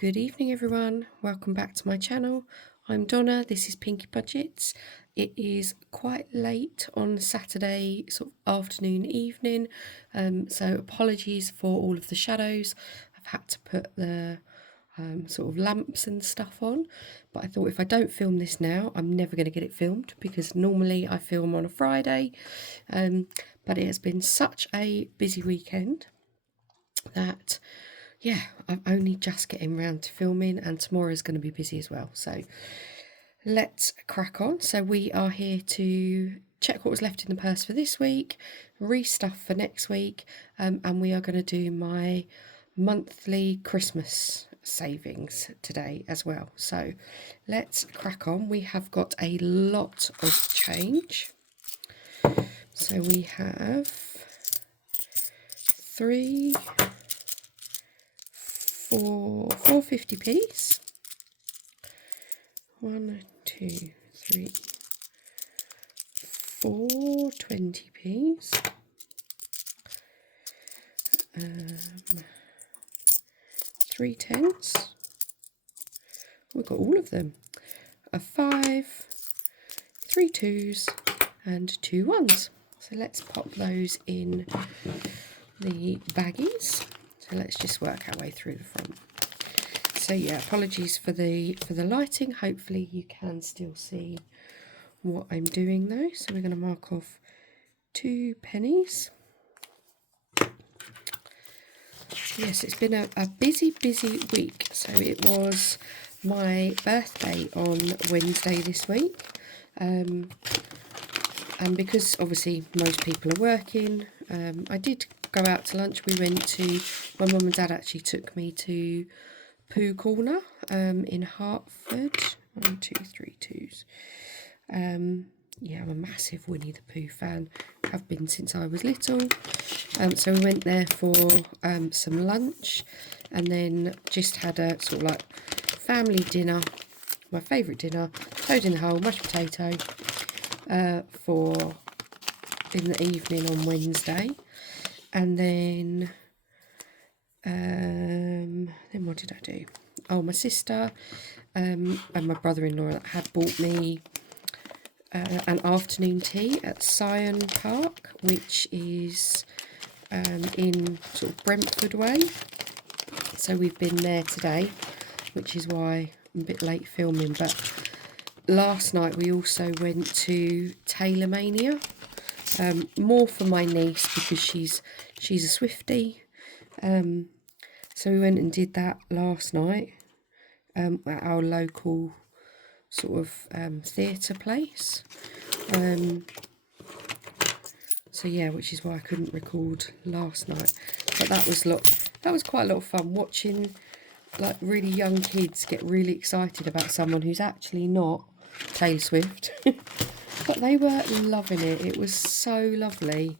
Good evening everyone, welcome back to my channel. I'm Donna, this is Pinky Budgets. It is quite late on Saturday, sort of afternoon, evening, so apologies for all of the shadows. I've had to put the sort of lamps and stuff on, but I thought if I don't film this now, I'm never going to get it filmed because normally I film on a Friday, but it has been such a busy weekend that yeah, I'm only just getting round to filming, and tomorrow's going to be busy as well. So let's crack on. So we are here to check what was left in the purse for this week, restuff for next week, and we are going to do my monthly Christmas savings today as well. So let's crack on. We have got a lot of change. So we have 450p's. 1, 2, 3, 4 20p's. 3 10s. We've got all of them. A 5, 3 2s, and 2 1s. So let's pop those in the baggies. So let's just work our way through the front. So yeah, apologies for the lighting. Hopefully you can still see what I'm doing though. So we're going to mark off 2 pennies. Yes, it's been a busy week. So it was my birthday on Wednesday this week, and because obviously most people are working, I did go out to lunch. We went to, my mum and dad actually took me to Pooh Corner in Hertford. 1, 2, 3 2s. Yeah, I'm a massive Winnie the Pooh fan. Have been since I was little. So we went there for some lunch, and then just had a sort of like family dinner. My favourite dinner: toad in the hole, mashed potato, for in the evening on Wednesday, and then what did I do? Oh, my sister and my brother-in-law had bought me an afternoon tea at Syon Park, which is in sort of Brentford way. So we've been there today, which is why I'm a bit late filming. But last night we also went to Taylor Mania, more for my niece because she's a Swiftie. So we went and did that last night at our local sort of theatre place. So yeah, which is why I couldn't record last night. But that was quite a lot of fun watching like really young kids get really excited about someone who's actually not Taylor Swift. But they were loving it. It was so lovely.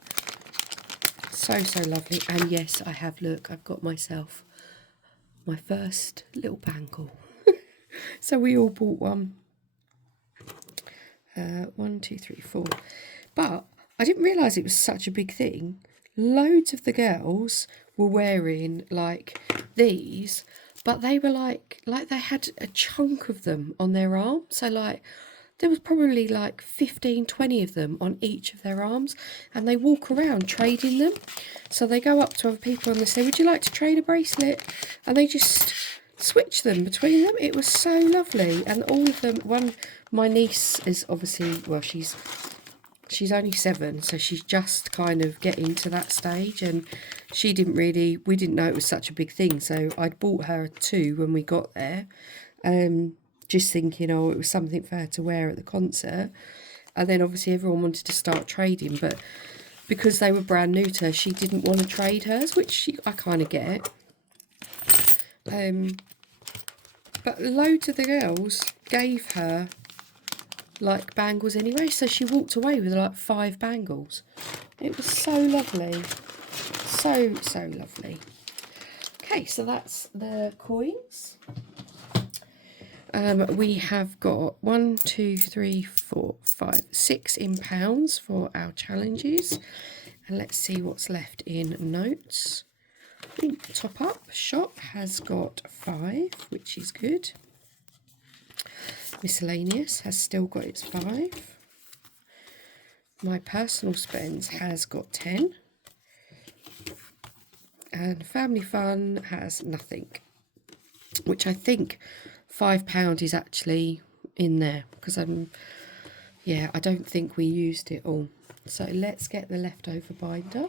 So lovely. And yes, I've got myself my first little bangle. So we all bought one. 1, 2, 3, 4. But I didn't realise it was such a big thing. Loads of the girls were wearing like these, but they were like they had a chunk of them on their arm. So like there was probably like 15, 20 of them on each of their arms, and they walk around trading them. So they go up to other people and they say, "Would you like to trade a bracelet?" And they just switch them between them. It was so lovely. And all of them, my niece is obviously, well, she's only 7, so she's just kind of getting to that stage, and we didn't know it was such a big thing. So I'd bought her 2 when we got there, just thinking, oh, it was something for her to wear at the concert. And then obviously everyone wanted to start trading, but because they were brand new to her, she didn't want to trade hers, which I kind of get. But loads of the girls gave her like bangles anyway, so she walked away with like 5 bangles. It was so lovely. So lovely. Okay, so that's the coins. We have got 1, 2, 3, 4, 5, 6 in pounds for our challenges. And let's see what's left in notes. Top Up Shop has got 5, which is good. Miscellaneous has still got its 5. My Personal Spends has got 10. And Family Fun has nothing, which I think £5 is actually in there because I don't think we used it all. So let's get the leftover binder.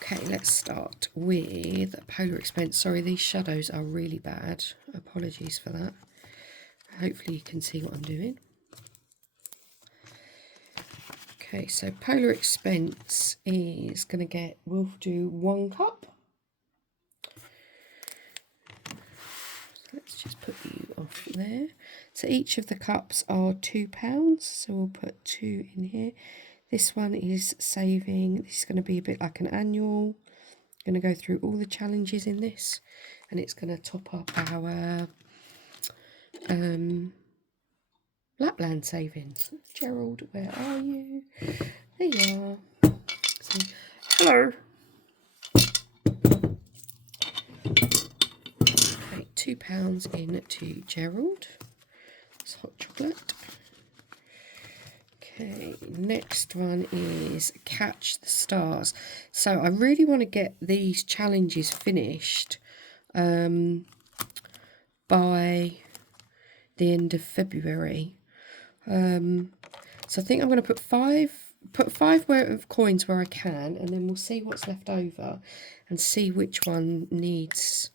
Okay, let's start with Polar Expense. Sorry, these shadows are really bad. Apologies for that. Hopefully you can see what I'm doing. Okay, so Polar Expense is going to get, we'll do 1 cup. Let's just put you off there. So each of the cups are £2, so we'll put 2 in here. This one is saving. This is going to be a bit like an annual. I'm going to go through all the challenges in this, and it's going to top up our Lapland savings. Gerald, where are you? There you are. So, hello. Okay, £2 into Gerald. It's hot chocolate. Okay, next one is Catch the Stars. So I really want to get these challenges finished by the end of February. So I think I'm going to put 5 coins where I can, and then we'll see what's left over and see which one needs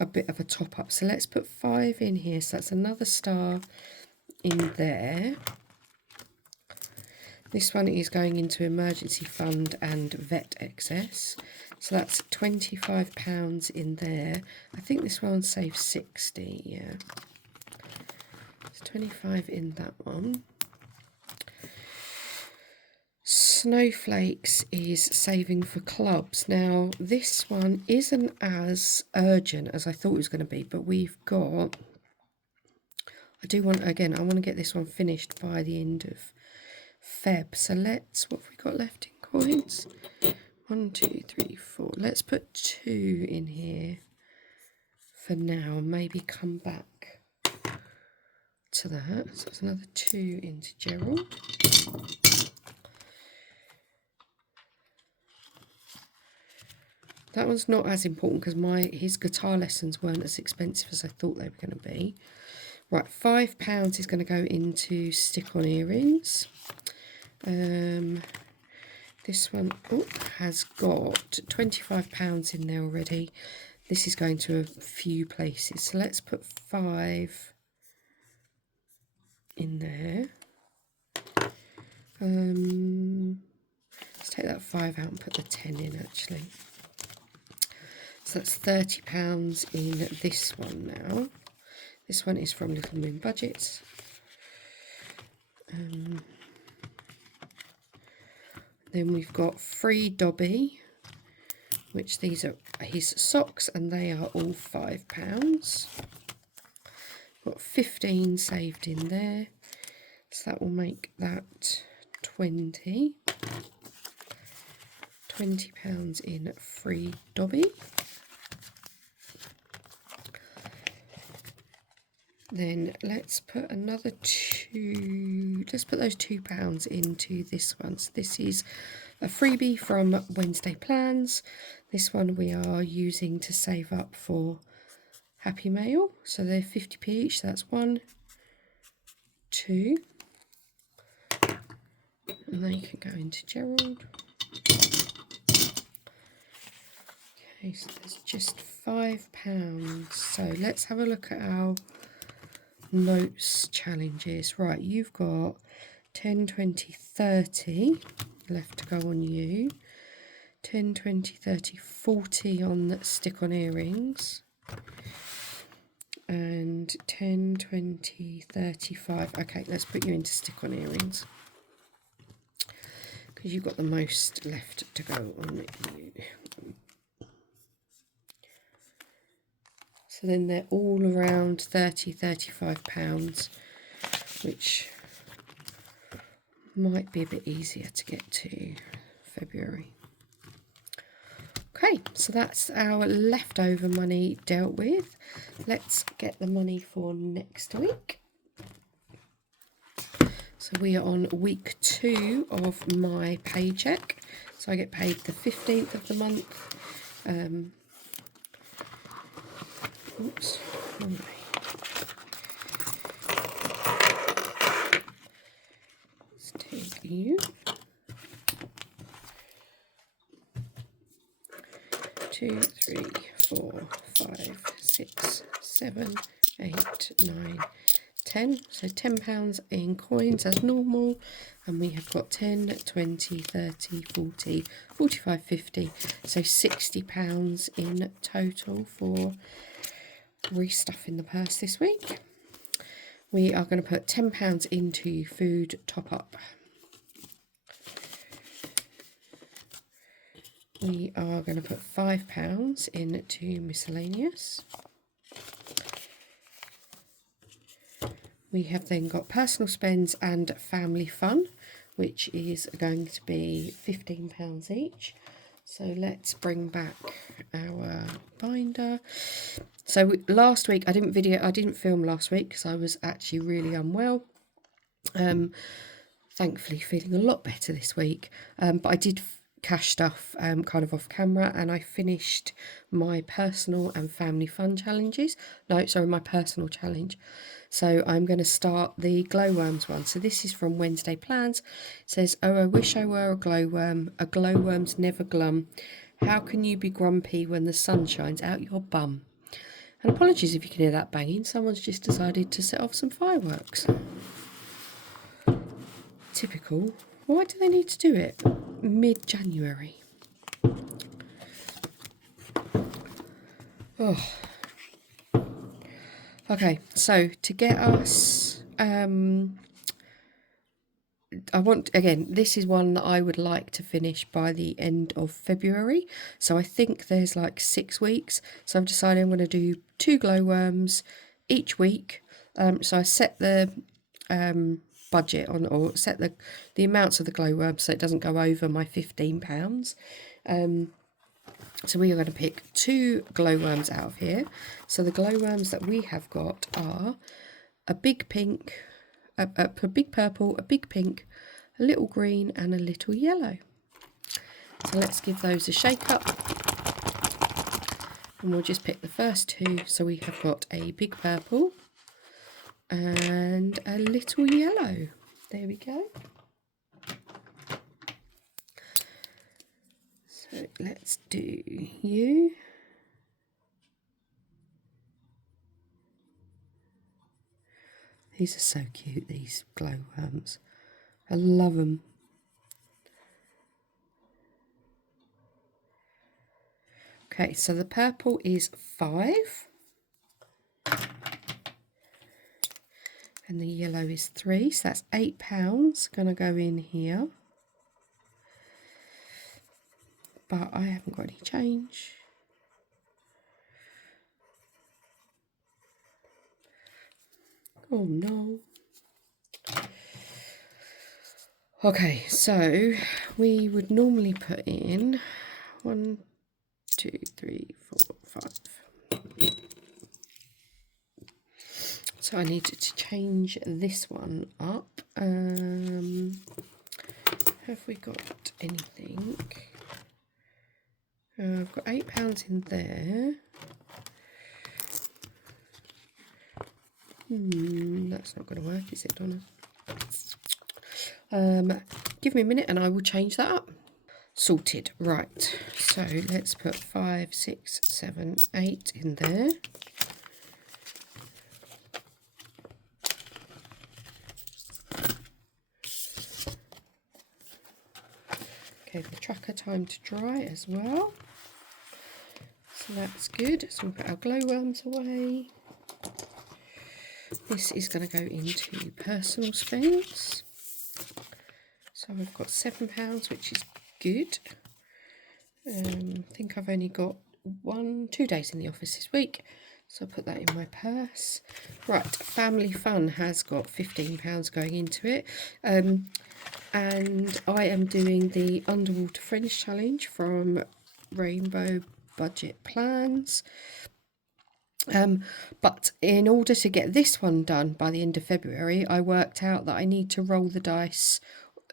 a bit of a top up. So let's put 5 in here. So that's another star in there. This one is going into emergency fund and vet excess. So that's £25 in there. I think this one saves 60, yeah. It's 25 in that one. Snowflakes is saving for clubs. Now, this one isn't as urgent as I thought it was going to be, but we've got... I want to get this one finished by the end of Feb. So what have we got left in coins? 1, 2, 3, 4. Let's put 2 in here for now. Maybe come back to that. So that's another 2 into Gerald. That one's not as important because his guitar lessons weren't as expensive as I thought they were going to be. Right, £5 is going to go into stick-on earrings. This one has got £25 in there already. This is going to a few places. So let's put 5 in there. Let's take that 5 out and put the 10 in actually. So that's £30 in this one now. This one is from Little Moon Budgets. Then we've got Free Dobby, which these are his socks, and they are all £5. Got 15 saved in there, so that will make that 20. £20 in Free Dobby. Then let's put another 2, let's put those £2 into this one. So this is a freebie from Wednesday Plans. This one we are using to save up for Happy Mail. So they're 50p each, so that's 1, 2. And then you can go into Gerald. Okay, so there's just £5. So let's have a look at our notes challenges. Right, you've got 10, 20, 30 left to go on you. 10, 20, 30, 40 on stick-on earrings. And 10, 20, 35. Okay, let's put you into stick-on earrings, because you've got the most left to go on you. So then they're all around £30, £35, which might be a bit easier to get to. February. Okay, so that's our leftover money dealt with. Let's get the money for next week. So we are on week 2 of my paycheck. So I get paid the 15th of the month. Oops. Right. Let's take you. 2, 3, 4, 5, 6, 7, 8, 9, 10. So £10 in coins as normal, and we have got 10, 20, 30, 40, 45, 50. So £60 in total for restuffing the purse this week. We are going to put £10 into food top up. We are going to put £5 into miscellaneous. We have then got personal spends and family fun, which is going to be £15 each. So let's bring back our binder. So last week I didn't film last week because I was actually really unwell. Thankfully feeling a lot better this week, but I did cash stuff kind of off camera, and I finished my personal and family fun challenges. No, sorry, my personal challenge. So I'm going to start the glowworms one. So this is from Wednesday Plans. It says, "Oh, I wish I were a glowworm. A glowworm's never glum. How can you be grumpy when the sun shines out your bum?" And apologies if you can hear that banging. Someone's just decided to set off some fireworks. Typical. Why do they need to do it mid-January? Oh. Okay, so to get us, I want, again, this is one that I would like to finish by the end of February. So I think there's like 6 weeks. So I've decided I'm going to do 2 glowworms each week. So I set the budget on, or set the amounts of the glowworms so it doesn't go over my £15. So we are going to pick 2 glowworms out of here. So the glowworms that we have got are a big pink, a big purple, a big pink, a little green and a little yellow. So let's give those a shake up. And we'll just pick the first 2. So we have got a big purple and a little yellow. There we go. So let's do you. These are so cute, these glowworms. I love them. Okay, so the purple is 5. And the yellow is 3, so that's £8 going to go in here. But I haven't got any change. Oh no. Okay, so we would normally put in 1, 2, 3, 4, 5. So I needed to change this one up. Have we got anything? I've got £8 in there. That's not going to work, is it, Donna? Give me a minute and I will change that up. Sorted. Right. So let's put 5, 6, 7, 8 in there. Gave the tracker time to dry as well. So that's good. So we'll put our glowworms away. This is going to go into personal spends. So we've got £7, which is good. I think I've only got 2 days in the office this week, so I'll put that in my purse. Right, family fun has got £15 going into it. and I am doing the Underwater Friends Challenge from Rainbow Budget Plans. But in order to get this one done by the end of February, I worked out that I need to roll the dice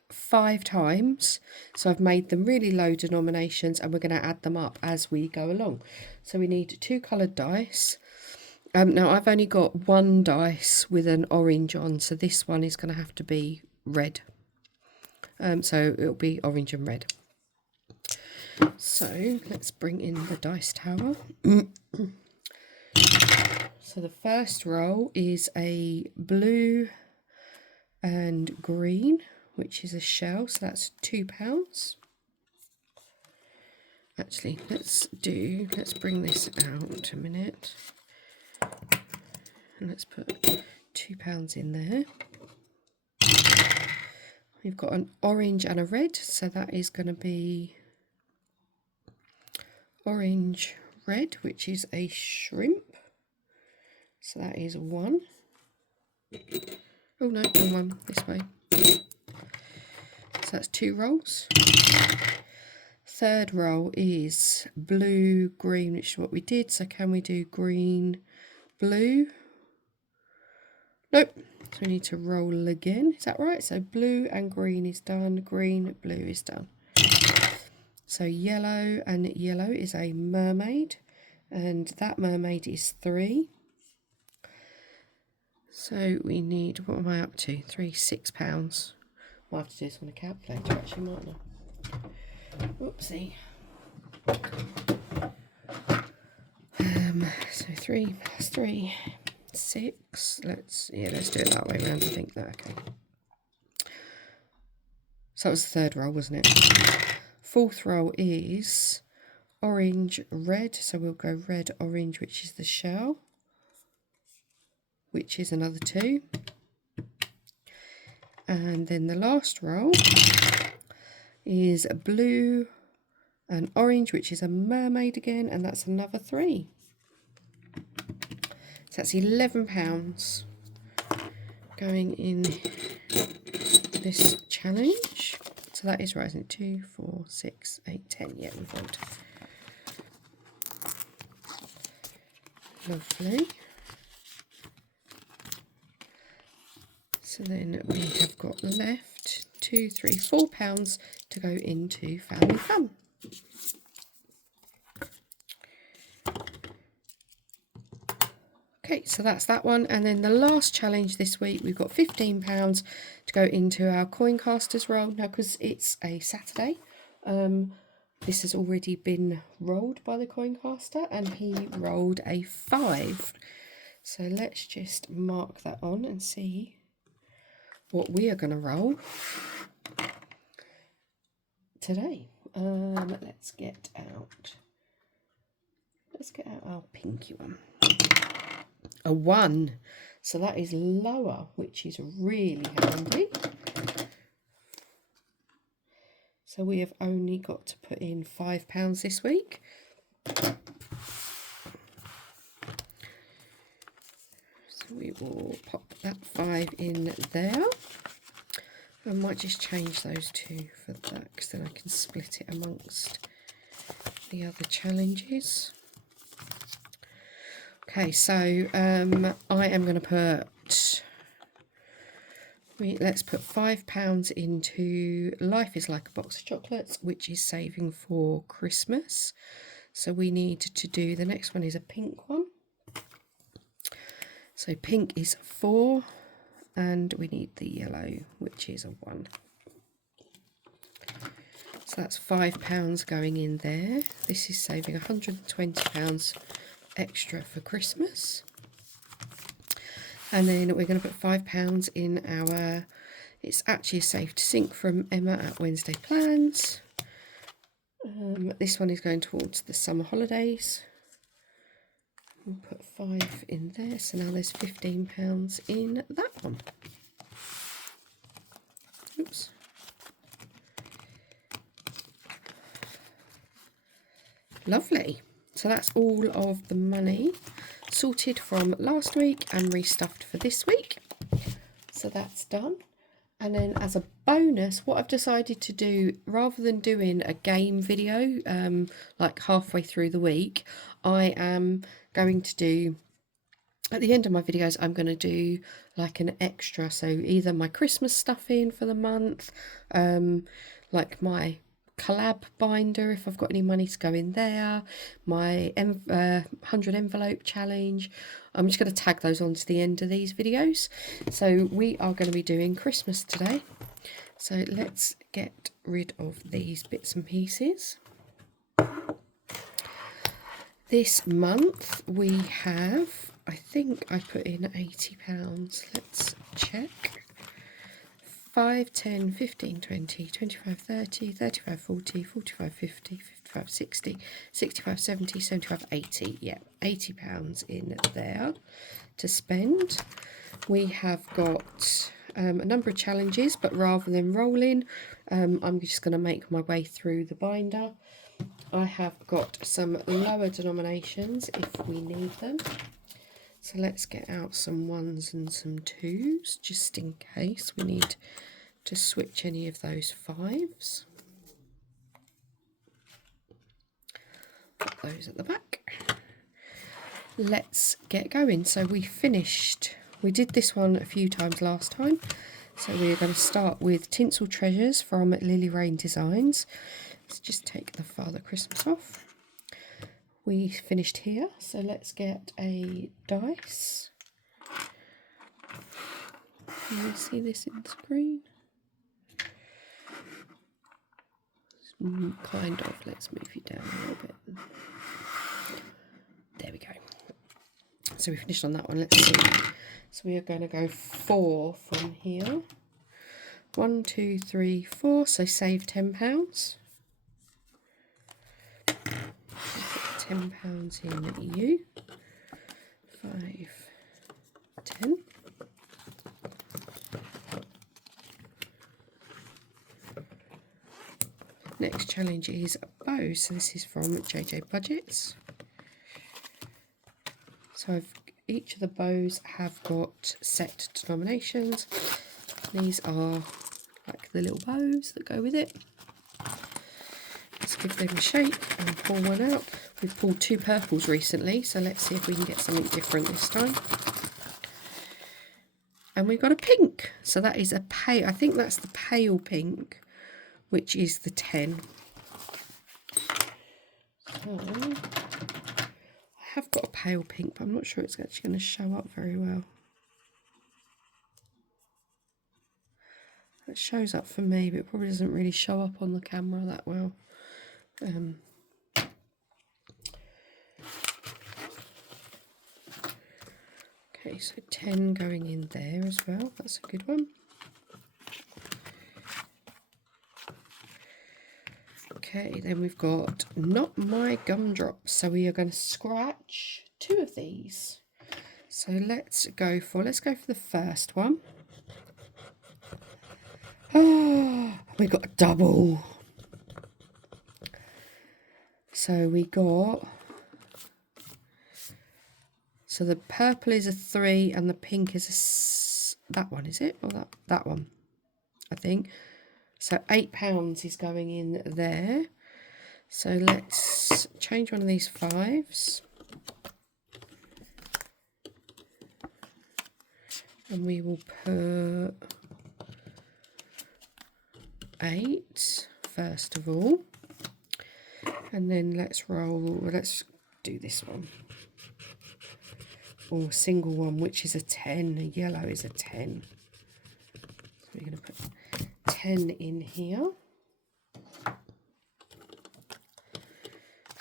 5 times. So I've made them really low denominations, and we're going to add them up as we go along. So we need 2 coloured dice. Now I've only got 1 dice with an orange on, so this one is going to have to be red. So it'll be orange and red. So let's bring in the dice tower. So the first roll is a blue and green, which is a shell, so that's £2. Actually, let's bring this out a minute. And let's put £2 in there. We've got an orange and a red, so that is going to be orange red, which is a shrimp. So that is 1. Oh no, wrong one, this way. So that's 2 rolls. Third roll is blue, green, which is what we did. So can we do green, blue? Nope. So we need to roll again. Is that right? So blue and green is done. Green, blue is done. So yellow and yellow is a mermaid. And that mermaid is 3. So we need, what am I up to? £6. Might have to do this on a calculator actually, mightn't I? Whoopsie. So 3 plus 3, 6. Let's do it that way around. I think that okay. So that was the third roll, wasn't it? Fourth roll is orange, red. So we'll go red, orange, which is the shell, which is another 2. And then the last roll is blue and orange, which is a mermaid again, and that's another 3. So that's £11 going in this challenge. So that is rising 2, 4, 6, 8, 10. Yeah, we've rolled. Lovely. So then we have got left £2, £3, £4 to go into Family Fun. Okay, so that's that one. And then the last challenge this week, we've got £15 to go into our Coincasters roll. Now, because it's a Saturday, this has already been rolled by the Coincaster, and he rolled a 5. So let's just mark that on and see what we are going to roll today. Let's get out our pinky one. A 1. So that is lower, which is really handy. So we have only got to put in £5 this week. So we will pop that 5 in there. I might just change those 2 for that, because then I can split it amongst the other challenges. Okay, so I am going to put, let's put £5 into Life is Like a Box of Chocolates, which is saving for Christmas. So we need to do, the next one is a pink one. So pink is 4, and we need the yellow, which is a 1. So that's £5 going in there. This is saving £120 extra for Christmas. And then we're going to put £5 in our, it's actually Safe to Sink from Emma at Wednesday Plans. This one is going towards the summer holidays. We'll put 5 in there, so now there's £15 in that one. Oops. Lovely. So that's all of the money sorted from last week and restuffed for this week. So that's done. And then as a bonus, what I've decided to do, rather than doing a game video like halfway through the week, I am going to do, at the end of my videos, I'm going to do like an extra. So either my Christmas stuff in for the month, like my collab binder if I've got any money to go in there, my 100 envelope challenge. I'm just going to tag those on to the end of these videos. So we are going to be doing Christmas today. So let's get rid of these bits and pieces. This month we have, I think I put in £80. Let's check. 5, 10, 15, 20, 25, 30, 35, 40, 45, 50, 55, 60, 65, 70, 75, 80. Yeah, £80 in there to spend. We have got a number of challenges, but rather than rolling, I'm just going to make my way through the binder. I have got some lower denominations if we need them. So let's get out some 1s and some 2s, just in case we need to switch any of those 5s. Put those at the back. Let's get going. So we did this one a few times last time. So we're going to start with Tinsel Treasures from Lily Rain Designs. Let's just take the Father Christmas off. We finished here, so let's get a dice. Can you see this in the screen? Kind of. Let's move you down a little bit. There we go. So we finished on that one. Let's see. So we are going to go 4 from here. 1, 2, 3, 4. So save £10. £10 in you. 5, 10. Next challenge is bows. So this is from JJ Budgets. So each of the bows have got set denominations. These are like the little bows that go with it. Let's give them a shake and pull one out. We've pulled 2 purples recently, so let's see if we can get something different this time. And we've got a pink. So that is a pale, I think that's the pale pink, which is the 10. So I have got a pale pink, but I'm not sure it's actually going to show up very well. It shows up for me, but it probably doesn't really show up on the camera that well. Okay, so 10 going in there as well. That's a good one. Okay, then we've got Not My Gumdrops. So we are going to scratch 2 of these. So let's go for the first one. Oh, we got a double. So we got, so the purple is a 3 and the pink is that one, is it? Or that one, I think. So £8 is going in there. So let's change one of these 5s. And we will put 8 first of all. And then let's do this one. Or a single one, which is a 10. A yellow is a 10. So we're going to put 10 in here.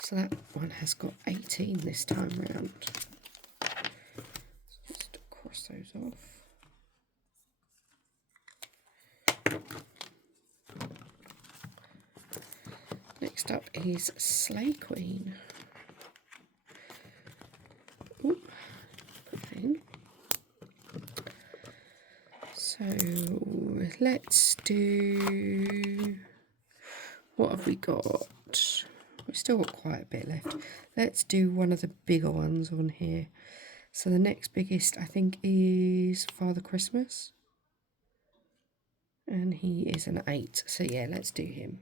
So that one has got 18 this time round. So just cross those off. Next up is Slay Queen. Ooh, put that in. So let's do, what have we got? We've still got quite a bit left. Let's do one of the bigger ones on here. So the next biggest I think is Father Christmas. And he is an 8. So yeah, let's do him.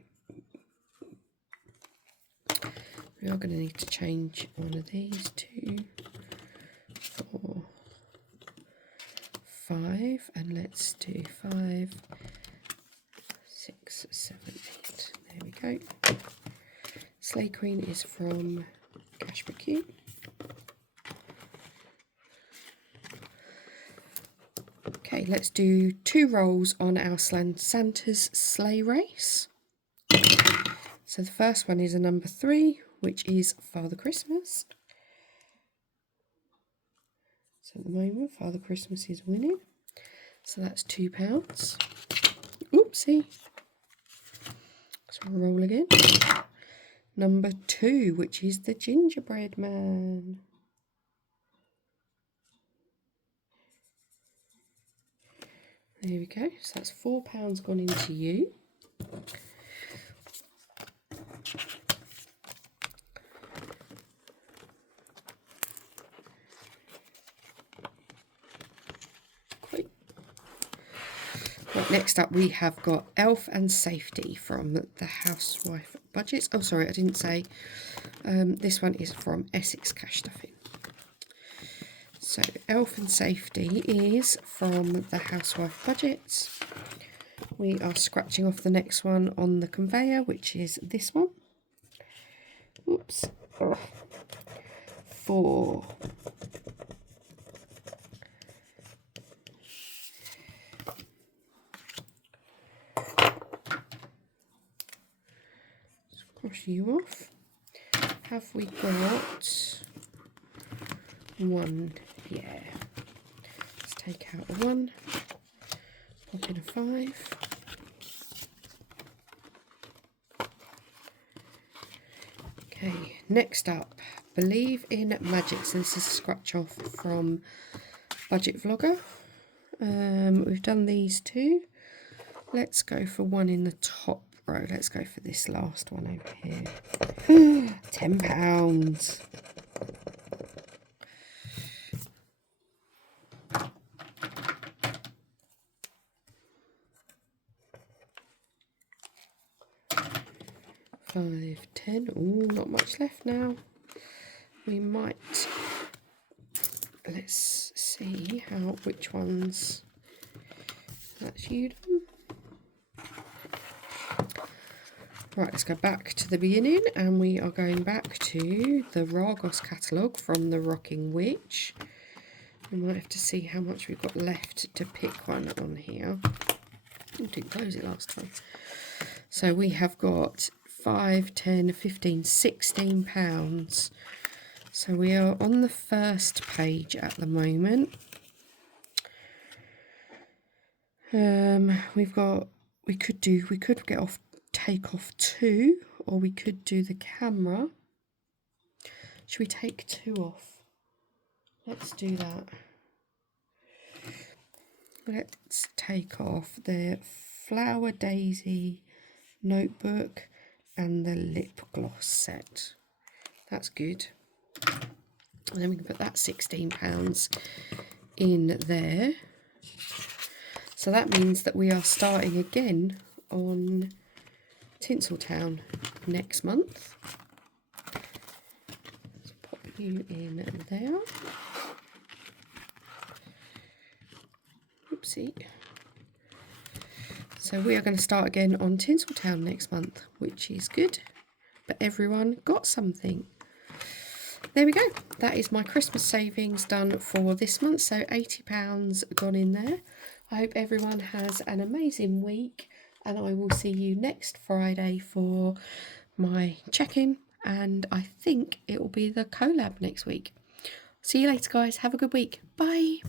We are going to need to change one of these. 2, 4, 5. And let's do 5, 6, 7, 8. There we go. Slay Queen is from Cash McCune. Okay, let's do 2 rolls on our Santa's sleigh race. So the first one is a number 3, which is Father Christmas. So at the moment, Father Christmas is winning. So that's £2. Oopsie. So I'll roll again. Number 2, which is the Gingerbread Man. There we go. So that's £4 gone into you. Right, next up we have got Elf and Safety from the Housewife Budgets. Oh, sorry, I didn't say. This one is from Essex Cash Stuffing. So Elf and Safety is from the Housewife Budgets. We are scratching off the next one on the conveyor, which is this one. Oops. 4. Cross you off. Have we got 1? Yeah. Let's take out a 1. Pop in a 5. Okay, next up, Believe in Magic. So this is a scratch off from Budget Vlogger. We've done these 2. Let's go for 1 in the top row. Let's go for this last one over here. £10. £5, £10. Oh, not much left now. We might. Let's see which ones. That's you done. Right, let's go back to the beginning, and we are going back to the Ragos catalogue from the Rocking Witch. We might have to see how much we've got left to pick one on here. I didn't close it last time. So we have got 5, 10, 15, £16. So we are on the first page at the moment. We could take off 2, or we could do the camera. Should we take 2 off? Let's do that. Let's take off the Flower Daisy notebook and the lip gloss set. That's good. And then we can put that £16 in there. So that means that we are starting again on Tinseltown next month. So pop you in there. Oopsie. So we are going to start again on Tinseltown next month, which is good. But everyone got something. There we go. That is my Christmas savings done for this month. So £80 gone in there. I hope everyone has an amazing week, and I will see you next Friday for my check-in, and I think it will be the collab next week. See you later, guys. Have a good week. Bye.